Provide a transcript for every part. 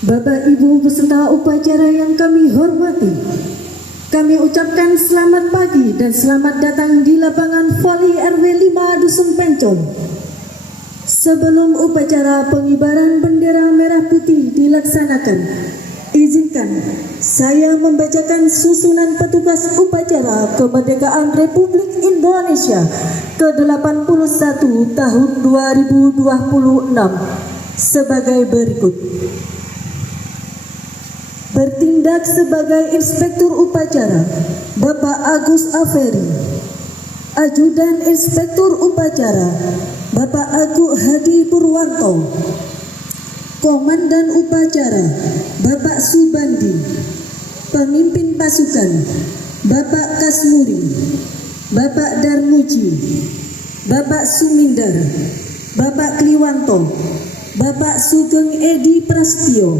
Bapak Ibu peserta upacara yang kami hormati, kami ucapkan selamat pagi dan selamat datang di lapangan voli RW 5 Dusun Pencon. Sebelum upacara pengibaran bendera merah putih dilaksanakan, izinkan saya membacakan susunan petugas upacara kemerdekaan Republik Indonesia ke-81 tahun 2026 sebagai berikut. Bertindak sebagai Inspektur Upacara, Bapak Agus Aferi. Ajudan Inspektur Upacara, Bapak Agung Hadi Purwanto. Komandan Upacara, Bapak Subandi. Pemimpin Pasukan, Bapak Kasmuri, Bapak Darmuji, Bapak Sumindar, Bapak Kliwanto, Bapak Sugeng Edi Prastio.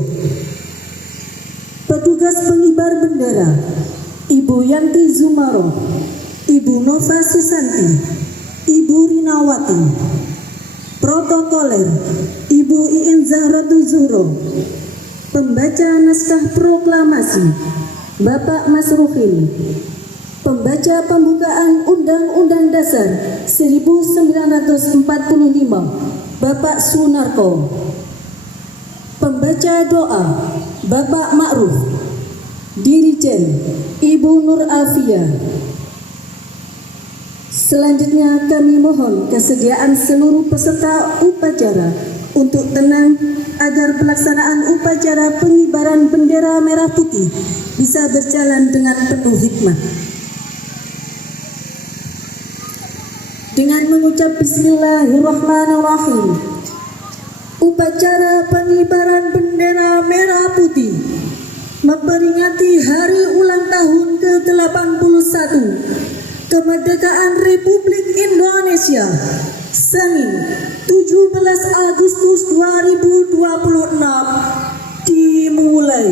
Petugas pengibar bendera, Ibu Yanti Zumaro, Ibu Nova Susanti, Ibu Rinawati. Protokoler, Ibu Iin Zahrotu Zuhro. Pembaca naskah proklamasi, Bapak Mas Ruhin. Pembaca pembukaan Undang-Undang Dasar 1945, Bapak Sunarko. Pembaca doa, Bapak Ma'ruf. Dirijen, Ibu Nur Afia. Selanjutnya kami mohon kesediaan seluruh peserta upacara untuk tenang agar pelaksanaan upacara pengibaran bendera merah putih bisa berjalan dengan penuh hikmat. Dengan mengucap Bismillahirrahmanirrahim, upacara pengibaran bendera merah putih memperingati hari ulang tahun ke-81 kemerdekaan Republik Indonesia, Senin 17 Agustus 2026 dimulai.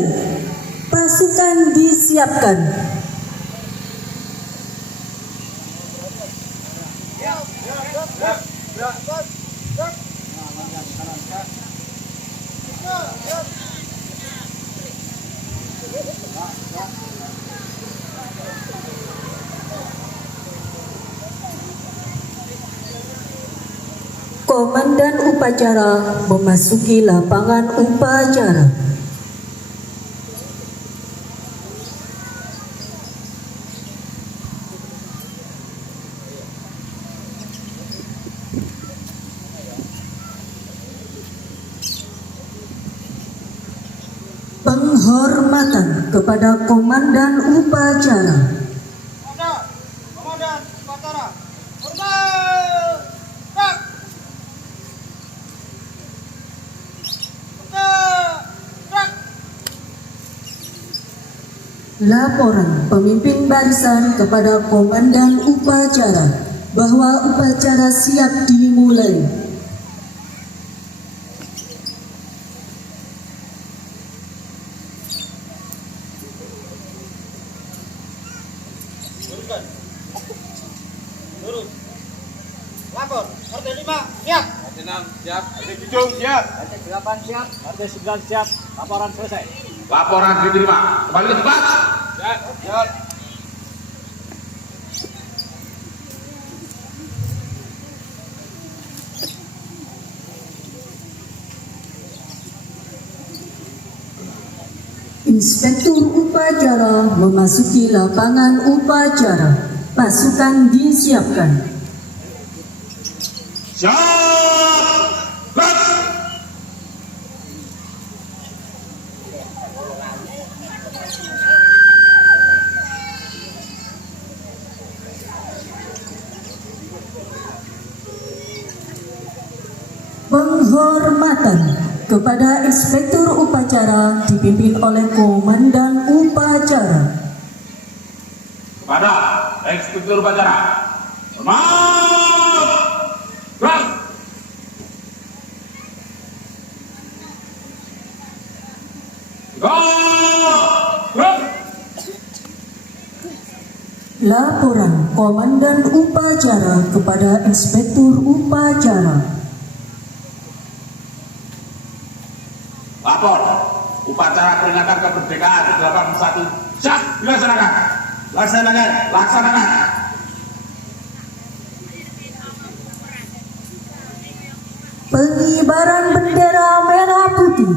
Pasukan disiapkan. Komandan upacara memasuki lapangan upacara. Penghormatan kepada Komandan upacara. Komandan upacara. Laporan pemimpin barisan kepada Komandan upacara bahwa upacara siap dimulai. Turun. Lapor. RT 5 siap. RT 6 siap. RT 7 siap. RT 8 siap. RT 9 siap. Laporan selesai. Laporan diterima. Kembali ke tempat. Siap. Siap. Inspektur upacara memasuki lapangan upacara. Pasukan disiapkan. Siap. Bas. Penghormatan kepada Inspektur upacara dipimpin oleh Komandan upacara. Kepada Inspektur upacara. Hormat. Bas. Bas. Laporan Komandan upacara kepada Inspektur upacara. Lapor. upacara peringatan kemerdekaan 81. Siap, dilaksanakan. Laksanakan. Laksanakan. Pengibaran bendera merah putih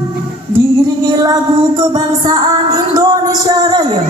diiringi lagu kebangsaan Indonesia Raya.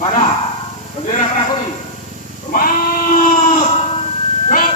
Mana? Bendera merah putih. Hormat. Siap.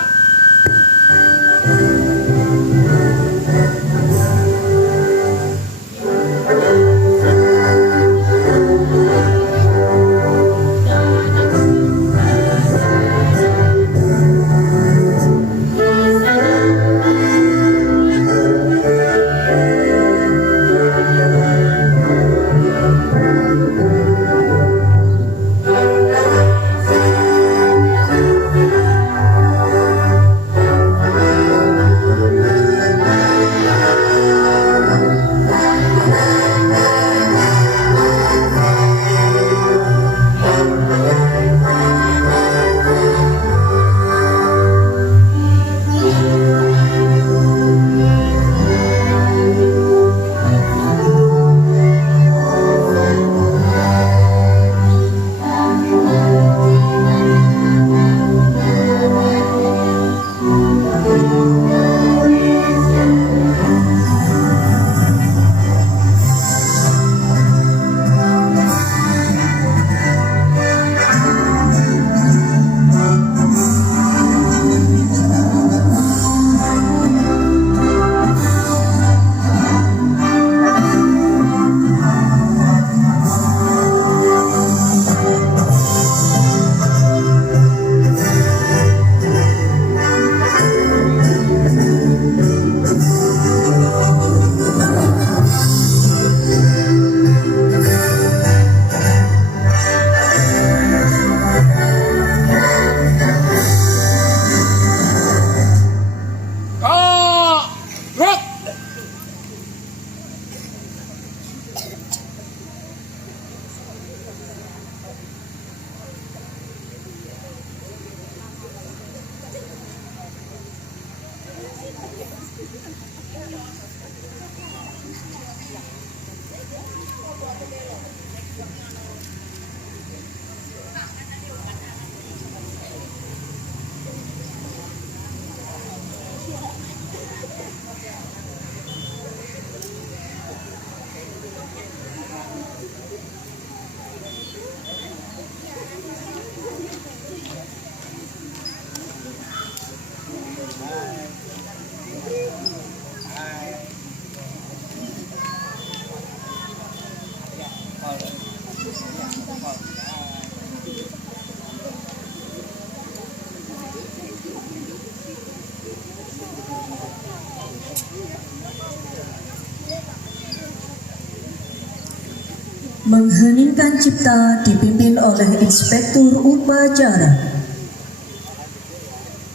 Mengheningkan cipta dipimpin oleh Inspektur Upacara.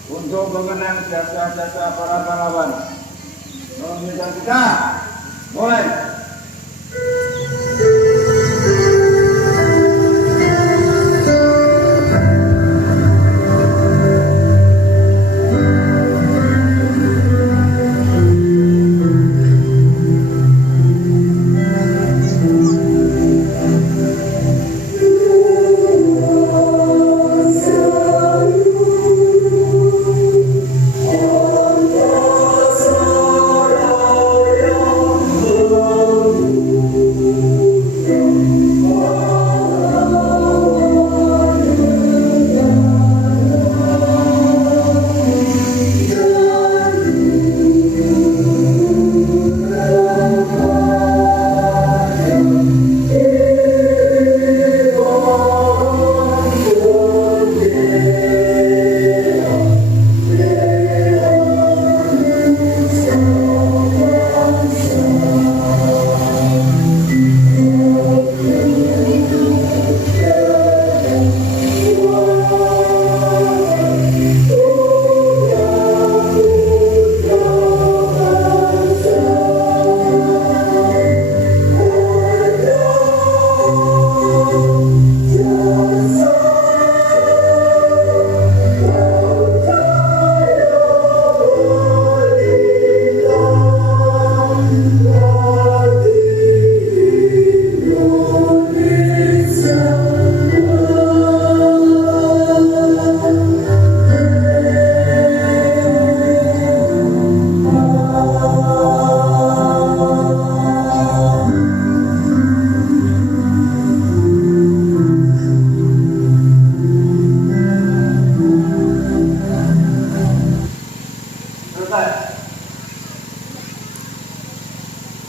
Untuk mengenang jasa-jasa para pahlawan. Mengingat kita, mulai.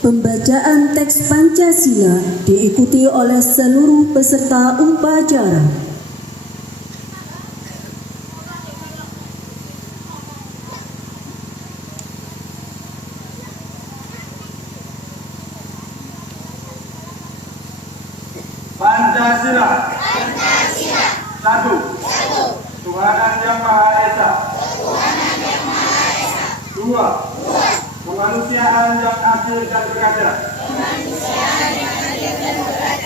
Pembacaan teks Pancasila diikuti oleh seluruh peserta upacara. Pancasila. Satu. Tuhanan Yang Maha Esa. Dua. Kemanusiaan yang adil dan beradab.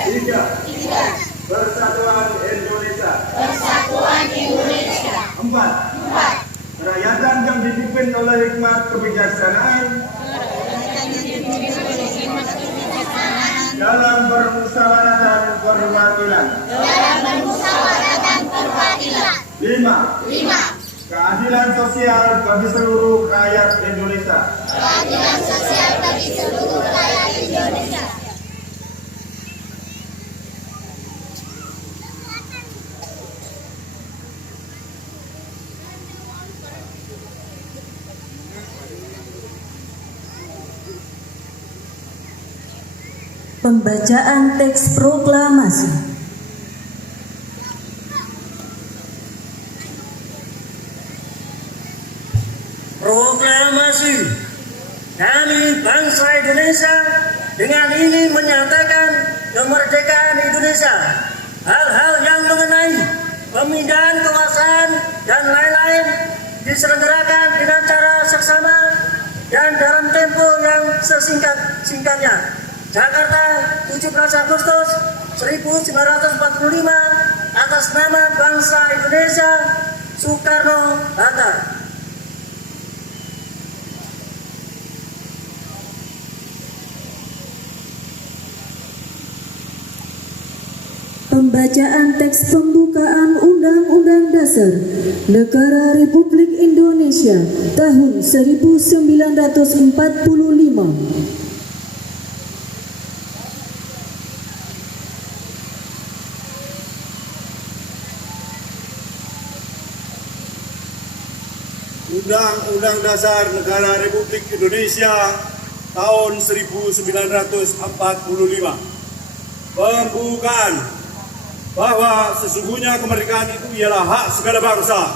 Tiga. Persatuan Indonesia. Empat. Kerakyatan yang dipimpin oleh hikmat kebijaksanaan dalam bermusyawarah dan perwakilan. Lima. Keadilan sosial bagi seluruh rakyat Indonesia. Pembacaan teks proklamasi. Proklamasi kami bangsa Indonesia dengan ini menyatakan kemerdekaan Indonesia. Hal-hal yang mengenai pemindahan kekuasaan dan lain-lain diselenggarakan dengan cara seksama dan dalam tempo yang sesingkat-singkatnya. Jakarta, 17 Agustus 1945, atas nama bangsa Indonesia, Soekarno-Hatta. Pembacaan teks pembukaan Undang-Undang Dasar Negara Republik Indonesia tahun 1945. Undang-Undang Dasar Negara Republik Indonesia tahun 1945. Pembukaan bahwa sesungguhnya kemerdekaan itu ialah hak segala bangsa,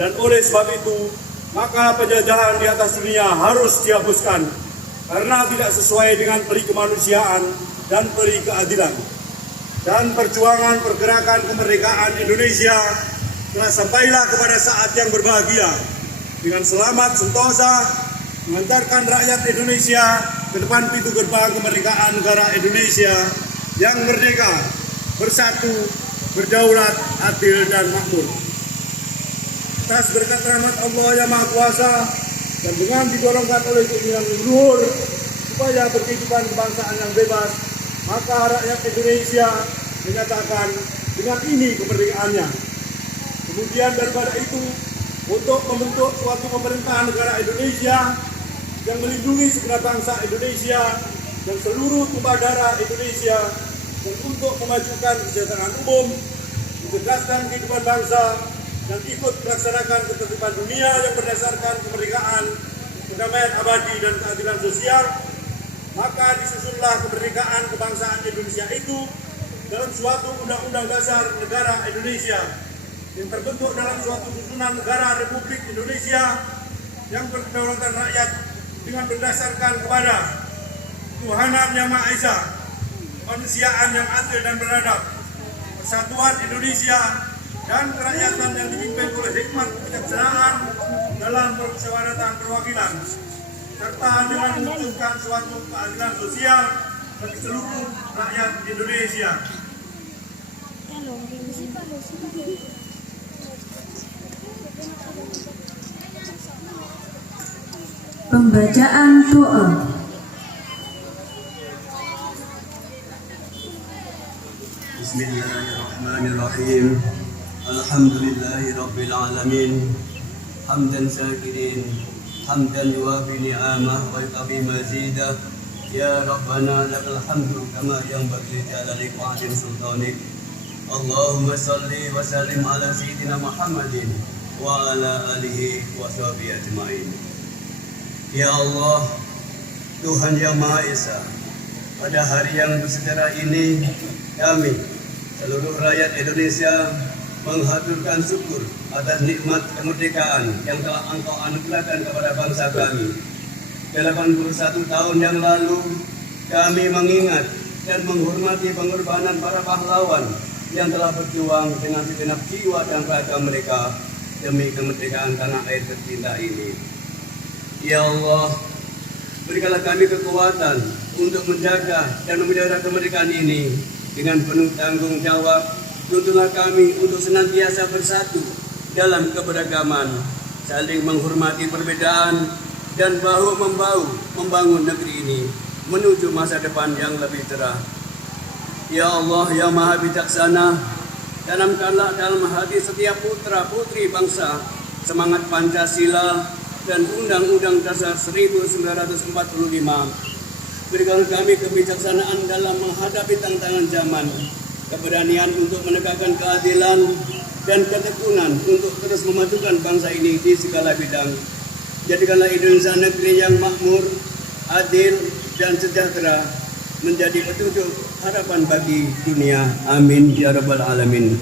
dan oleh sebab itu maka penjajahan di atas dunia harus dihapuskan karena tidak sesuai dengan peri kemanusiaan dan peri keadilan. Dan perjuangan pergerakan kemerdekaan Indonesia telah sampailah kepada saat yang berbahagia dengan selamat sentosa mengantarkan rakyat Indonesia ke depan pintu gerbang kemerdekaan negara Indonesia yang merdeka, bersatu, berdaulat, adil, dan makmur. Atas berkat rahmat Allah yang Maha Kuasa dan dengan didorongkan oleh keinginan leluhur supaya berkehidupan kebangsaan yang bebas, maka rakyat Indonesia menyatakan dengan ini kemerdekaannya. Kemudian daripada itu, untuk membentuk suatu pemerintahan negara Indonesia yang melindungi segenap bangsa Indonesia dan seluruh tumpah darah Indonesia, dan untuk memajukan kesejahteraan umum, mencerdaskan kehidupan bangsa, dan ikut melaksanakan ketertiban dunia yang berdasarkan kemerdekaan, kedamaian abadi, dan keadilan sosial, maka disusunlah kemerdekaan kebangsaan Indonesia itu dalam suatu Undang-Undang Dasar Negara Indonesia yang terbentuk dalam suatu susunan negara Republik Indonesia yang berkedaulatan rakyat dengan berdasarkan kepada Tuhanan Yang Maha Esa, kemanusiaan yang adil dan beradab, persatuan Indonesia, dan kerakyatan yang dipimpin oleh hikmat kebijaksanaan dalam permusyawaratan perwakilan, serta dengan mewujudkan suatu keadilan sosial bagi seluruh rakyat Indonesia. Pembacaan doa. Bismillahirrahmanirrahim. Alhamdulillahi Rabbil Alamin. Hamdan syakirin, hamdan yuwafi ni'amah wa yuqawi mazidah. Ya Rabbana lakal hamdu kama yanbaghi jalali qadrin sultanik. Allahumma salli wa sallim ala sayyidina Muhammadin wa ala alihi wa sahbihi ajma'in. Ya Allah, Tuhan Yang Maha Esa, pada hari yang bersejarah ini, kami, seluruh rakyat Indonesia, menghaturkan syukur atas nikmat kemerdekaan yang telah Engkau anugerahkan kepada bangsa kami. 81 tahun yang lalu, kami mengingat dan menghormati pengorbanan para pahlawan yang telah berjuang dengan segenap jiwa dan raga mereka demi kemerdekaan tanah air tercinta ini. Ya Allah, berikanlah kami kekuatan untuk menjaga dan memelihara kemerdekaan ini dengan penuh tanggung jawab. Tuntunlah kami untuk senantiasa bersatu dalam keberagaman, saling menghormati perbedaan, dan bahu-membahu membangun negeri ini menuju masa depan yang lebih cerah. Ya Allah yang Maha Bijaksana, tanamkanlah dalam hati setiap putra putri bangsa semangat Pancasila dan Undang-Undang Dasar 1945. Berikan kami kebijaksanaan dalam menghadapi tantangan zaman, keberanian untuk menegakkan keadilan, dan ketekunan untuk terus memajukan bangsa ini di segala bidang. Jadikanlah Indonesia negeri yang makmur, adil, dan sejahtera, menjadi petunjuk harapan bagi dunia. Amin ya rabbal alamin.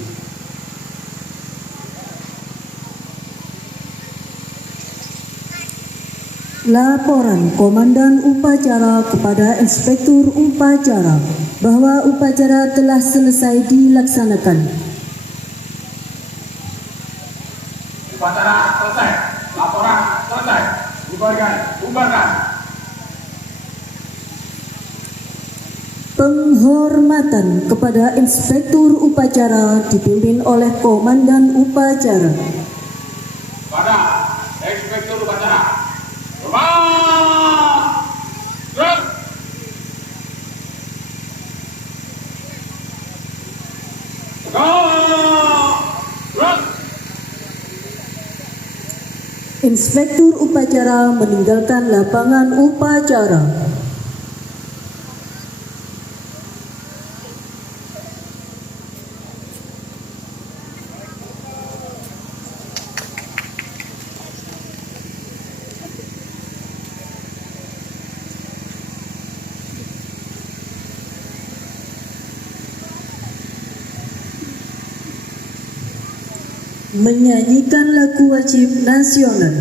Laporan Komandan Upacara kepada Inspektur Upacara bahwa upacara telah selesai dilaksanakan. Upacara selesai. Laporan selesai. Bubarkan. Penghormatan kepada Inspektur Upacara dipimpin oleh Komandan Upacara. Pada Inspektur Upacara. Hormat. Gerak. Gerak. Inspektur Upacara meninggalkan lapangan upacara. Menyanyikan lagu wajib nasional.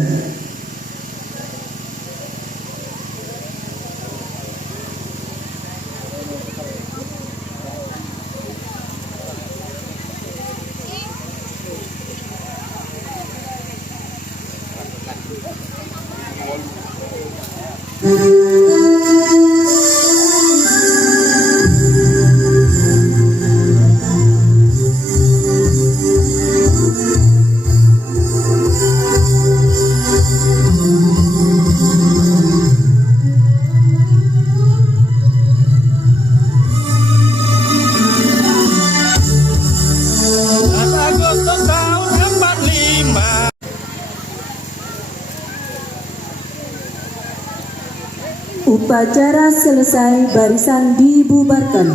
Upacara selesai, barisan dibubarkan.